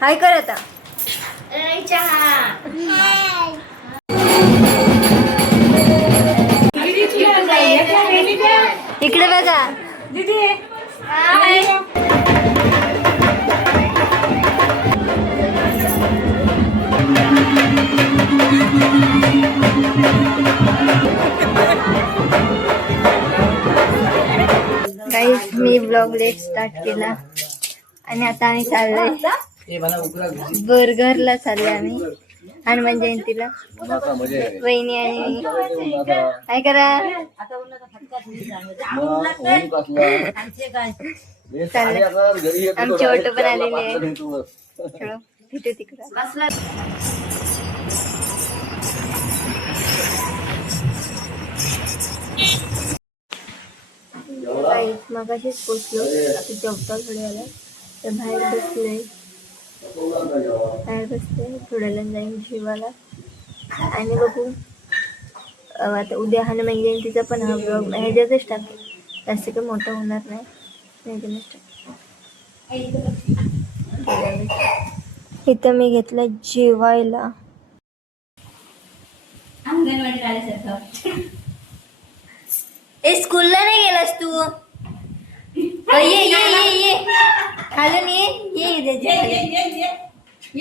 हाय कर आता. इकडे बघा दीदी. गाईस मी ब्लॉग लेट स्टार्ट केला आणि आता आम्ही चाललोय बर्गरला चाललोय आम्ही हनुमान जयंतीला. वहिनी आणि काय करा चाललंय. आमची ऑटो पण आलेली आहे. भेटू तिकडं. मगाशीच पोचलो. आता जेवता थोड्या वेळा तर बाहेर बसले थोड्या वेळानं जाईन शिवाला आणि बघू. आता उद्या हनुमान जयंतीचा पण हा ब्लॉग ह्याच्यातच टाकेल. जास्त काही मोठं होणार नाही. इथं मी घेतलं जेवायला. स्कूलला नाही गेलास तू. ये ये ये ये खालून ये ये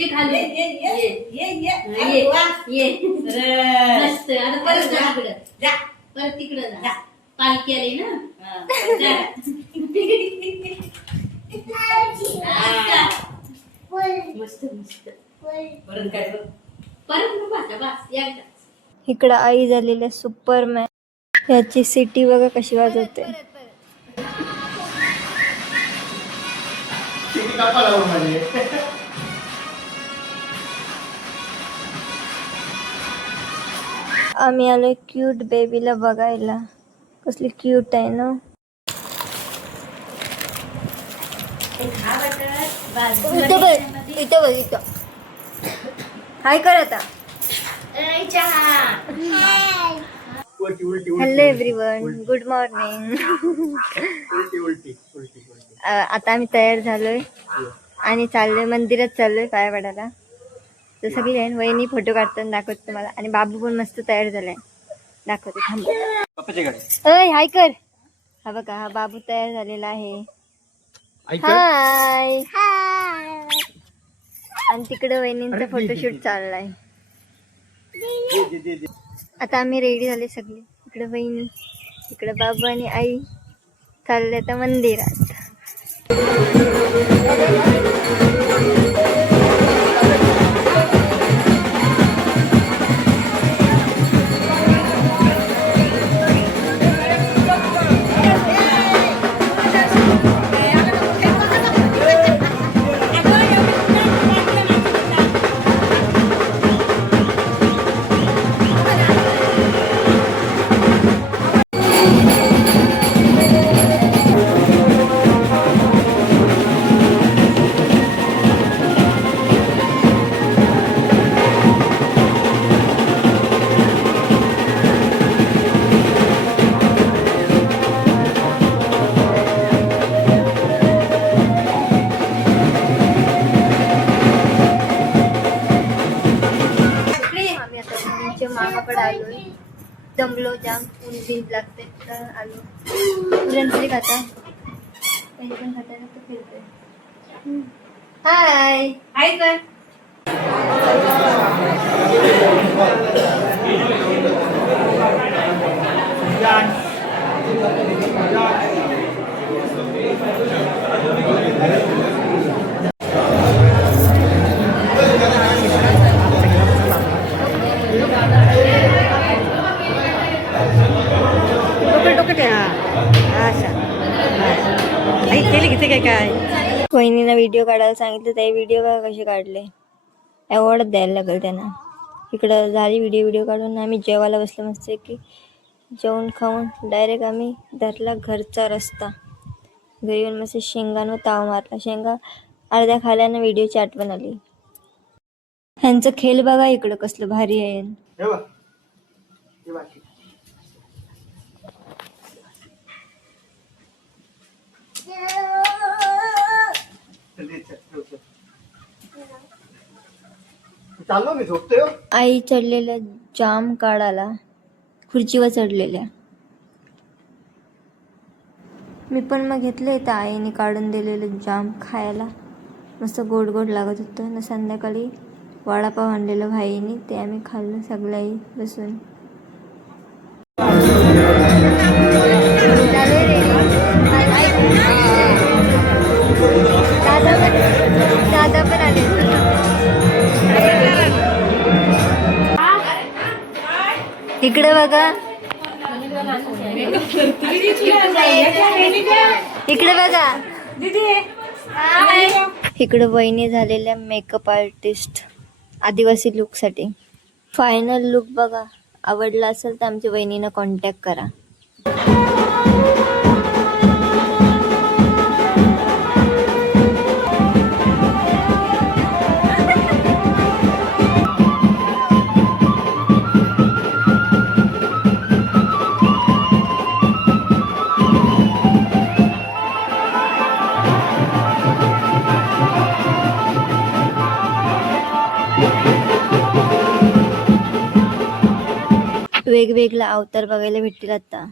ये खाली ये मस्त. आता परत जा परत तिकडं जा. पालखी आली ना. मस्त मस्त. इकडं आई झालेल्या सुपरमॅन. याची सिटी बघा कशी वाजवते. आम्ही आलोय क्यूट बेबीला बघायला. कसली क्यूट आहे ना. इथं बघ इथं. हाय कर आता. Hello everyone, good morning. आता आम्ही तयार झालोय आणि चाललोय मंदिरात. चाललोय पाया पडायला. तर सगळी आहे. वहिनी फोटो काढताना दाखवते तुम्हाला. आणि बाबू पण मस्त तयार झालाय. दाखवते थांबा. हाय कर. हा बघा हा बाबू तयार झालेला आहे. हाय. आणि तिकडे वहिनींचा फोटोशूट चाललाय. आता आम्ही रेडी झाले सगळे. इकडे वहिनी, इकडे बाबू आणि आई चालले तर मंदिरात. मामाकडे आलोय. दमलो जाम. ऊन बिन लागते तर आलो. पुरणपोळी खाता काही पण खाता तर फिरतोय. हाय हाय कर. वहिनीला व्हिडिओ काढायला सांगितलं. ते व्हिडिओ बघा कसे काढले. अवॉर्ड द्यायला लागेल त्यांना. इकडं झाली व्हिडिओ काढून. आम्ही जेवायला बसलो मस्त की. जेवण खाऊन डायरेक्ट आम्ही धरला घरचा रस्ता. घरी येऊन मस्त शेंगानं ताव मारला. शेंगा अर्ध्या खाल्यानं व्हिडिओची आठवण आली. ह्यांचं खेळ बघा इकडं कसलं भारी आहे. चाललो मी झोपतोय. आई चढलेल्या जाम काढाला खुर्चीवर चढलेल्या. मी पण मग घेतलं इथं आईने काढून दिलेलं जाम खायला. मस्त गोड गोड लागत होतं ना. संध्याकाळी वडापाव आणलेलं भाईने, ते आम्ही खाल्लं सगळ्याही बसून. दादा पण आले. इकडे बघा, इकडे बघा, इकडे वहिनी झालेल्या मेकअप आर्टिस्ट आदिवासी लुक साठी. फायनल लुक बघा. आवडला असेल तर आमच्या वहिनीनं कॉन्टॅक्ट करा. वेगवेगळा अवतार बघायला भेटतील आता.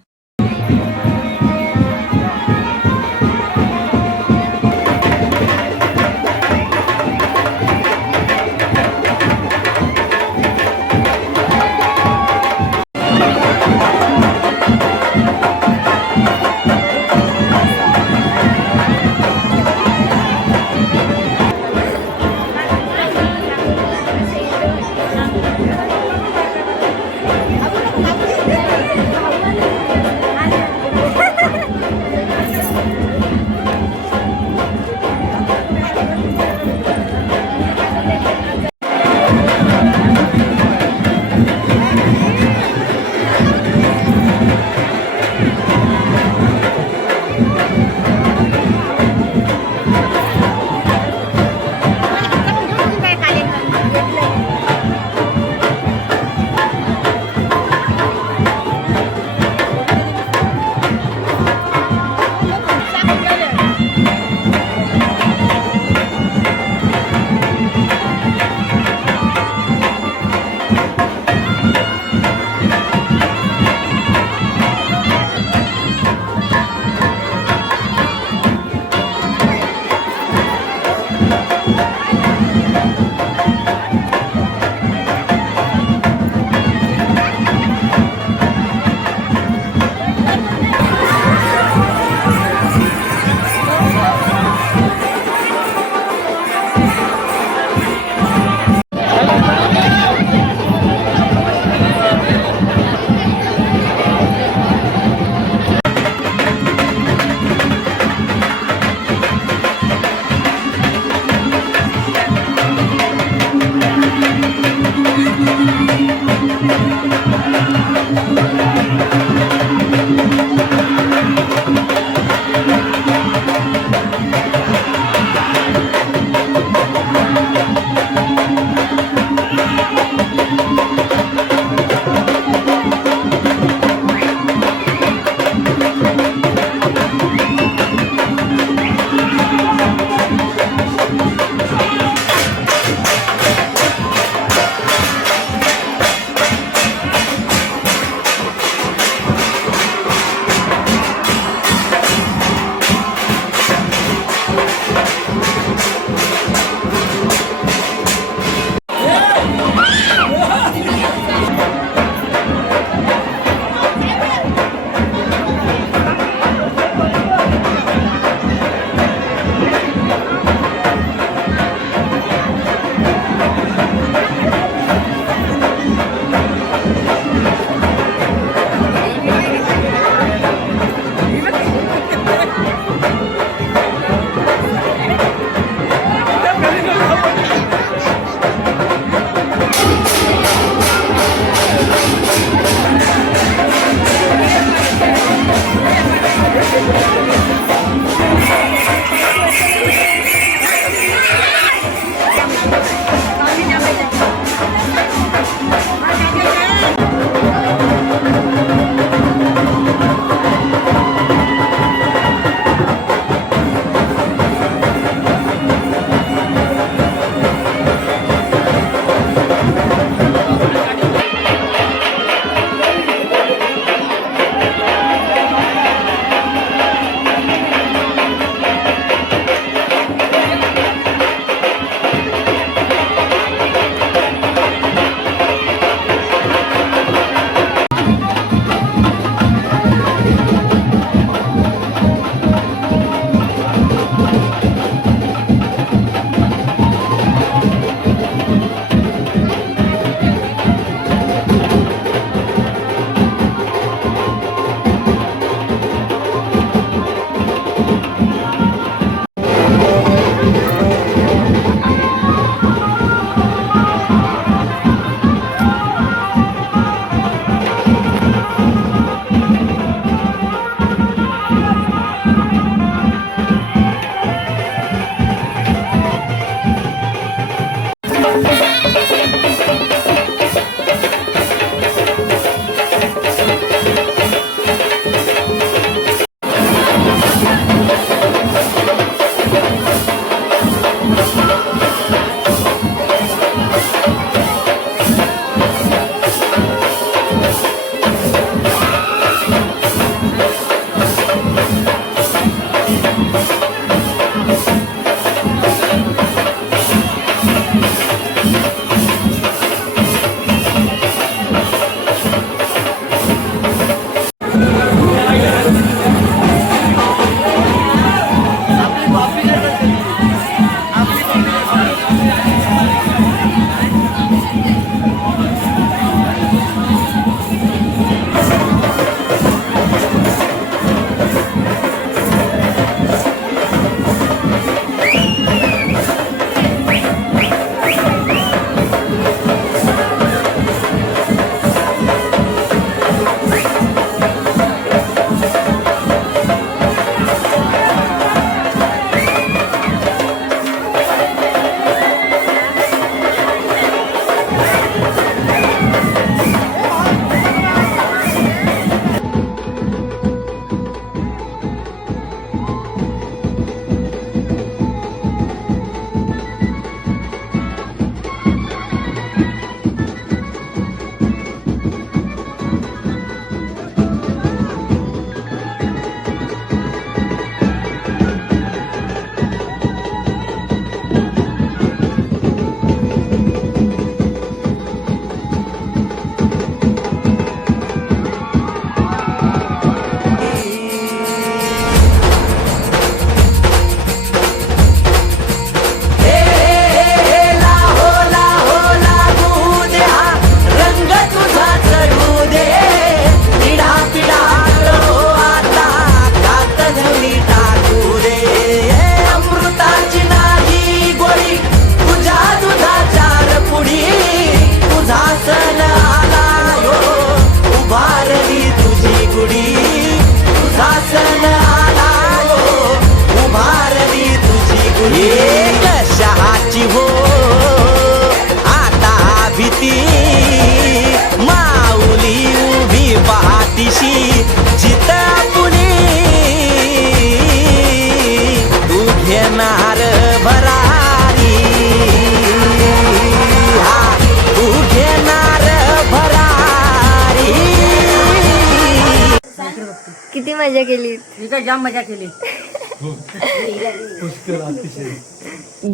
मजा केली. मी काय जाम मजा केली.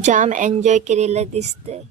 जाम एन्जॉय केलेलं दिसतंय.